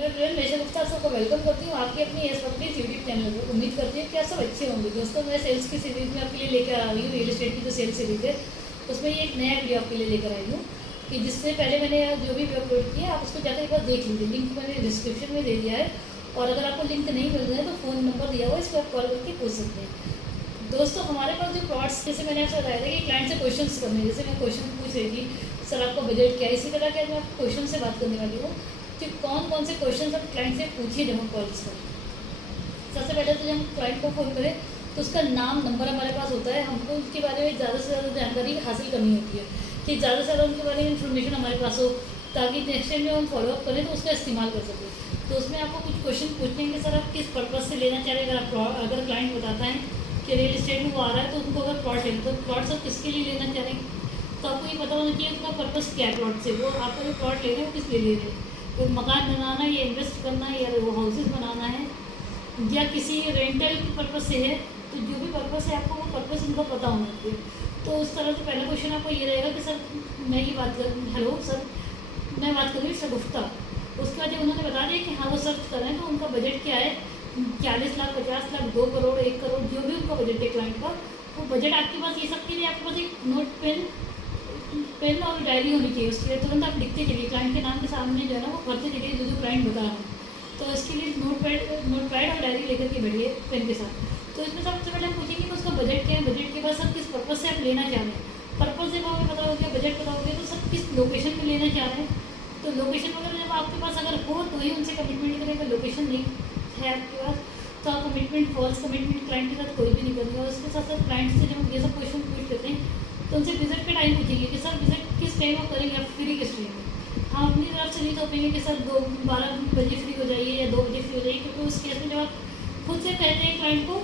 Friend मैं गुप्ता सबको welcome करती हूँ आपकी अपनी एस पब्लिक यूट्यूब चैनल पर। उम्मीद करती हूँ कि आप सब अच्छे होंगे। दोस्तों मैं सेल्स की सीरीज़ में आपके लिए लेकर आ रही हूँ, रियल एस्टेट की जो सेल्स सीरीज़ है उसमें ये एक नया वीडियो आपके लिए लेकर आई हूँ कि जिससे पहले मैंने जो भी अपलोड किया आप उसको जाकर एक बार देख लीजिए। लिंक मैंने डिस्क्रिप्शन में दे दिया है और अगर आपको लिंक नहीं मिल रहा है तो फ़ोन नंबर दिया हुआ है, इस पर आप कॉल करके पूछ सकते हैं। दोस्तों हमारे पास जो प्लॉट्स, जैसे मैंने आपसे बताया था कि क्लाइंट से क्वेश्चंस करने, जैसे मैं क्वेश्चन पूछ रही थी सर आपका बजट क्या है, इसी तरह के मैं क्वेश्चन से बात करने वाली हूँ कि कौन कौन से क्वेश्चन आप क्लाइंट से पूछिए जब हम कॉल्स करें। सबसे पहले तो जब हम क्लाइंट को फ़ोन करें तो उसका नाम नंबर हमारे पास होता है। हमको उसके बारे में ज़्यादा से ज़्यादा जानकारी हासिल करनी होती है कि ज़्यादा से ज़्यादा उनके बारे में इन्फॉर्मेशन हमारे पास हो ताकि नेक्स्ट टाइम जब हम फॉलोअप करें तो उसका इस्तेमाल कर सकें। तो उसमें आपको कुछ क्वेश्चन पूछते हैं कि सर आप किस पर्पज़ से लेना चाह रहे हैं। अगर क्लाइंट बताता है कि रियल इस्टेट में वो आ रहा है तो उनको अगर प्लॉट लेना तो प्लॉट सब किसके लिए लेना चाह रहे हैं तो आपको ये पता होना चाहिए उनका पर्पज़ क्या है प्लॉट से। वो आपको जो प्लॉट ले रहे हैं वो किस लिए ले रहे हैं, तो मकान बनाना या इन्वेस्ट करना है या वो हाउसेज बनाना है या किसी रेंटल के पर्पज़ से है। तो जो भी पर्पज़ है आपको वो पर्पज़ उनका पता होना चाहिए। तो उस तरह से पहला क्वेश्चन आपको ये रहेगा कि सर मैं ये बात कर हेलो सर मैं बात कर रही हूँ शगुफ्ता। उसके बाद जब उन्होंने बता दिया कि हाँ वो सर्च कर रहे हैं तो उनका बजट क्या है, 40 लाख 50 लाख 2 करोड़ 1 करोड़ जो भी उनका बजट है क्लाइंट का, वो बजट आपके पास ये सब के लिए आपके पास एक नोट पेन और डायरी होनी चाहिए। उसके लिए तुरंत आप लिखते चलिए क्लाइंट के नाम के सामने जो है ना वो करते चलिए जो क्लाइंट बता रहा है। तो इसके लिए नोट पैड और डायरी लेकर के बैठिए पेन के साथ। तो इसमें सबसे पहले हम पूछेंगे कि उसका बजट क्या है, बजट के बाद सर किस पर्पज़ से आप लेना चाह रहे हैं। पर्पज़ जब हमें पता हो गया, बजट पता हो गया तो सर किस लोकेशन में लेना चाह रहे हैं। तो लोकेशन वगैरह जब आपके पास अगर हो तो ही उनसे कमिटमेंट करेगा। लोकेशन नहीं है आपके पास तो आप कमिटमेंट फॉल्स कमिटमेंट क्लाइंट के साथ कोई भी नहीं करेगा। और उसके साथ साथ क्लाइंट से जब ये सब क्वेश्चन पूछ लेते हैं तो उनसे विजिट का टाइम पूछेंगे कि सर विजिट किस टाइम आप करेंगे, आप फ्री किस टाइम में। हम अपनी तरफ से नहीं सोचेंगे कि सर 12 बजे फ्री हो जाइए या 2 बजे फ्री हो जाइए, क्योंकि उस केस में जब आप खुद से कहते हैं क्लाइंट को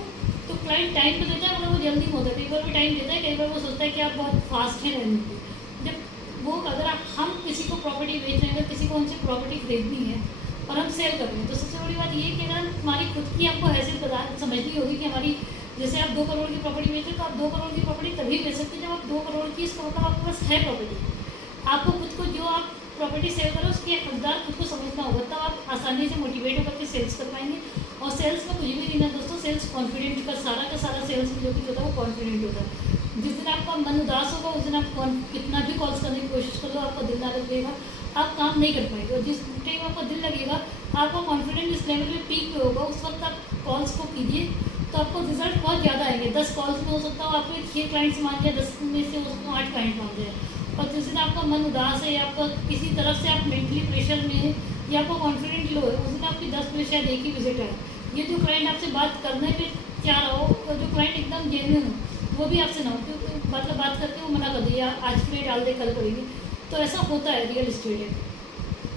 तो क्लाइंट टाइम तो देता है मतलब वो जल्दी में होता है। कई बार भी टाइम देता है, कई बार वो सोचता है कि आप बहुत फास्ट हैं रहने की। जब वो अगर हम किसी को प्रॉपर्टी बेच रहे हैं, अगर किसी को हमसे प्रॉपर्टी खरीदनी है और हम सेल कर रहे हैं तो सबसे बड़ी बात ये है कि अगर हमारी खुद की आपको हैसियत बता समझनी होगी कि हमारी, जैसे आप 2 करोड़ की प्रॉपर्टी बेच रहे हैं तो आप 2 करोड़ की प्रॉपर्टी तभी बेच सकते हैं जब आप 2 करोड़ की, इसका मतलब आपके पास है प्रॉपर्टी। आपको खुद को जो आप प्रॉपर्टी सेल करो उसके हकदार खुद को समझना होगा, तब आप आसानी से मोटिवेट होकर के सेल्स कर पाएंगे। और सेल्स में कुछ भी नहीं है दोस्तों, सेल्स कॉन्फिडेंट का सारा सेल्स में जो कुछ होता है वो कॉन्फिडेंट होता है। जिस दिन आपका मन उदास होगा उस दिन आप कितना भी कॉल्स करने की कोशिश कर लो आपका दिल ना लगेगा, आप काम नहीं कर पाएंगे। और जिस टाइम आपका दिल लगेगा आपका कॉन्फिडेंस इस लेवल पे पीक पे होगा, उस वक्त आप कॉल्स को कीजिए तो आपको रिजल्ट बहुत ज़्यादा आएंगे। 10 कॉल्स में हो सकता हो आपके 6 क्लाइंट्स मान जाए, 10 में से हो सकता हो 8 क्लाइंट मान जाए। और जिस दिन आपका मन उदास है या आपका किसी तरफ से आप मेंटली प्रेशर में है या आपका कॉन्फिडेंट लो है, उस दिन आपकी 10 में शायद एक ही विजिट है। ये जो क्लाइंट आपसे बात करने में चाह रहा हो और जो क्लाइंट एकदम जेन्युइन हो वो भी आपसे ना हो, क्योंकि मतलब बात करके वो मना कर दे या आज फ्री डाल दे कल करेंगे। तो ऐसा होता है रियल इस्टेट है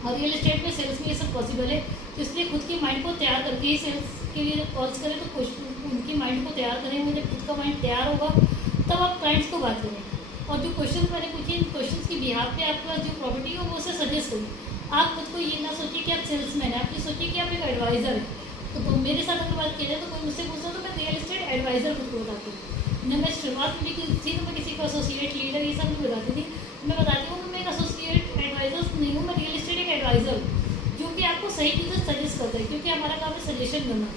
और रियल इस्टेट में सेल्स में ये सब पॉसिबल है। तो इसलिए खुद के माइंड को तैयार करके ही सेल्स के लिए जब कॉल्स करें तो उनकी माइंड को तैयार करें। वो जब खुद का माइंड तैयार होगा तब आप क्लाइंट्स को बात करें। और जो क्वेश्चन मैंने पूछे इन क्वेश्चन की बिहार पे आपका जो प्रॉपर्टी हो वो उसे सजेस्ट करें। आप खुद को ये ना सोचिए कि आप सेल्समैन है, आप ये सोचिए कि आप एक एडवाइज़र है। तो मेरे साथ अगर बात की जाए तो कोई मुझसे पूछता तो मैं रियल इस्टेट एडवाइज़र खुद को बताती हूँ। न मैं शुरुआत में थी तो मैं किसी को एसोसिएट लीडर ये सब नहीं बताती थी। मैं बताती हूँ कि मैं एक एसोसिएट एडवाइज़र नहीं हूँ, मैं रियल इस्टेट एक एडवाइज़र हूँ जो कि आपको सही चीज़ें सजेस्ट करता है, क्योंकि हमारा काम है सजेशन करना।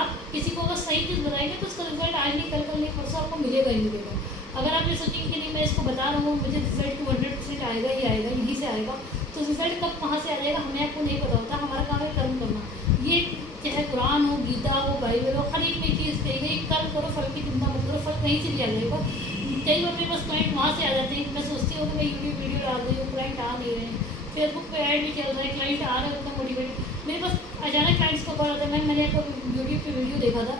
आप किसी को अगर सही चीज़ बताएंगे तो उसका रिजल्ट आज नहीं कल नहीं परसों आपको मिलेगा ही मिलेगा। अगर आप ये सोचेंगे कि नहीं मैं इसको बता रहा हूँ मुझे रिजल्ट 200% आएगा ही आएगा, यहीं से आएगा, तो रिजल्ट कब कहाँ से आ जाएगा हमें आपको नहीं पता होता। हमारा काम है कर्म करना। ये चाहे कुरान हो, गीता हो, बाइबल हो, हर एक में चीज़ कही गई कर्म करो फल की चिंता मत करो, फल कहीं से भी आ जाएगा। कई बार मेरे पास क्लाइंट वहाँ से आ जाते हैं, मैं सोचती हूँ कि मैं यूट्यूब वीडियो डाल रही हूँ, क्लाइंट आ नहीं रहे हैं, फेसबुक पे ऐड भी चल रहा है, क्लाइंट आ रहे हैं उतना मोटिवेट। मेरे पास अचानक क्लाइंट्स को कॉल आता है, मैंने आपको यूट्यूब पे वीडियो देखा था,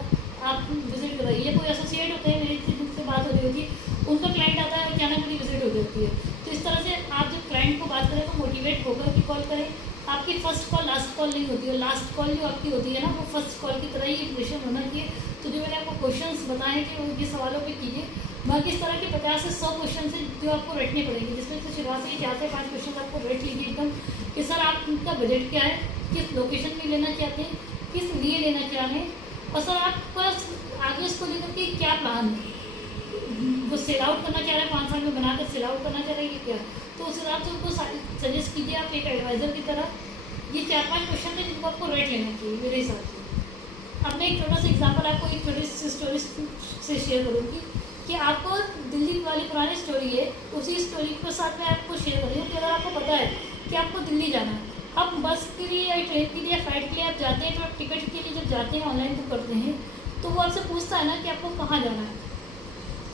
आप विजिट कराइए। कोई एसोसिएट होते हैं मेरी जिनसे बात हो रही होती है, उनका क्लाइंट आता है अचानक मेरी विजिट हो जाती है। तो इस तरह से आप जब क्लाइंट को बात करें तो मोटिवेट होकर कि कॉल करें। आपकी फर्स्ट कॉल लास्ट कॉल नहीं होती है, लास्ट कॉल जो आपकी होती है ना वो फर्स्ट कॉल की तरह ही इंप्रेशन होना चाहिए। तो जो मैंने आपको क्वेश्चंस बताए कि वो ये सवालों पे कीजिए। बाकी इस तरह के 50 से 100 क्वेश्चन से जो आपको रटने पड़ेंगे, जिसमें से शुरुआत से ही 4 से 5 क्वेश्चन आपको रट लीजिए एकदम कि सर आपका बजट क्या है, किस लोकेशन में लेना चाहते हैं, किस लिए लेना चाह रहे हैं और सर आपका आगे इसको लेकर के क्या प्लान है। वो सेल आउट करना चाह रहे हैं 5 साल में बनाकर सेल आउट करना चाह रहे हैं क्या, तो उस हिसाब से उनको सजेस्ट कीजिए आप एक एडवाइज़र की तरह। ये 4-5 क्वेश्चन है जिनको आपको राइट लेना चाहिए मेरे हिसाब से। अब मैं एक छोटा सा एग्जाम्पल आपको एक छोटी सी स्टोरी से शेयर करूँगी कि आपको दिल्ली वाली पुरानी स्टोरी है, उसी स्टोरी के साथ मैं आपको शेयर कर रही हूँ कि अगर आपको पता है कि आपको दिल्ली जाना है, आप बस के लिए या ट्रेन के लिए या फ्लाइट के लिए आप जाते हैं, तो आप टिकट के लिए जब जाते हैं ऑनलाइन बुक करते हैं तो वो आपसे पूछता है ना कि आपको कहाँ जाना है,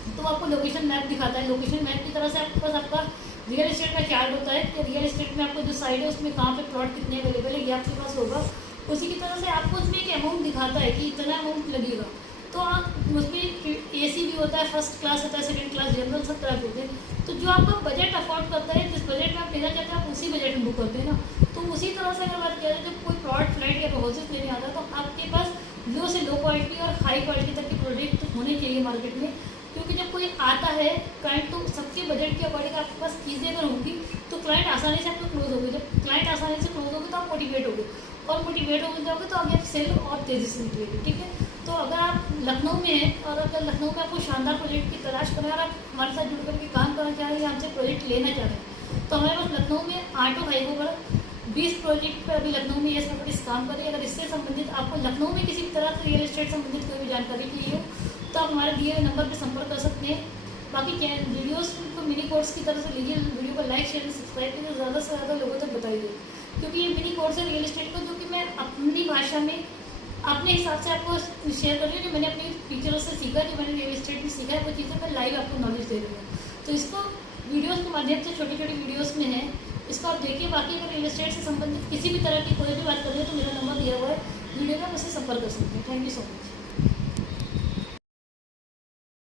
तो वो आपको लोकेशन मैप दिखाता है। लोकेशन मैप की तरह से आपके पास आपका रियल एस्टेट का चार्ट होता है कि रियल एस्टेट में आपको जो साइड है उसमें कहाँ पे प्लॉट कितने अवेलेबल है ये आपके पास होगा। उसी की तरह से आपको उसमें एक अमाउंट दिखाता है कि इतना अमाउंट लगेगा। तो आप उसमें एसी भी होता है, फर्स्ट क्लास होता है, सेकंड क्लास, जनरल, सब तरह के होते हैं। तो जो आपका बजट अफोर्ड करता है, जिस बजट में आप लेना चाहते हैं आप उसी बजट में बुक करते हैं ना। तो उसी तरह से अगर बात किया जाए जब कोई प्लॉट, फ्लैट या हाउसेस लेने आता है तो आपके पास लो से लो क्वालिटी और हाई क्वालिटी तक के प्रोडक्ट होने चाहिए मार्केट में। क्योंकि जब कोई आता है क्लाइंट तो सबके बजट के अकॉर्डिंग आपके पास चीज़ें अगर होंगी तो क्लाइंट आसानी से आपको क्लोज होगी। जब क्लाइंट आसानी से क्लोज होगी तो आप मोटिवेट होगे, और मोटिवेट हो जाओगे तो आगे आप सेल और तेज़ी से निकलेगी। ठीक है, तो अगर आप लखनऊ में हैं और अगर लखनऊ में आपको शानदार प्रोजेक्ट की तलाश करें और आप हमारे साथ जुड़ करके काम करना चाह रहे हैं या हमसे प्रोजेक्ट लेना चाह रहे हैं, तो हमारे पास लखनऊ में आटो हाईवे पर 20 प्रोजेक्ट पर अभी लखनऊ में येस प्रॉपर्टीज काम करें। अगर इससे संबंधित आपको लखनऊ में किसी भी तरह से रियल एस्टेट संबंधित कोई भी जानकारी चाहिए हो तो आप हमारे दिए हुए नंबर पर संपर्क कर सकते हैं। बाकी वीडियोस को मिनी कोर्स की तरह से लीजिए, वीडियो को लाइक शेयर सब्सक्राइब कीजिए, ज़्यादा से ज़्यादा लोगों तक बताइए, क्योंकि ये मिनी कोर्स है रियल एस्टेट का जो कि मैं अपनी भाषा में अपने हिसाब से आपको शेयर कर रही हूँ। जो मैंने अपने टीचरों से सीखा, जो मैंने रियल एस्टेट में सीखा है वो चीज़ें मैं लाइव आपको नॉलेज दे रही हूँ। तो इसको वीडियोज़ के माध्यम से छोटी छोटी वीडियोज़ में है, इसको आप देखिए। बाकी अगर रियल एस्टेट से संबंधित किसी भी तरह की कोई भी बात कर रहे हो तो मेरा नंबर दिया हुआ है वीडियो में, आप उससे संपर्क कर सकते हैं। Thank you so much.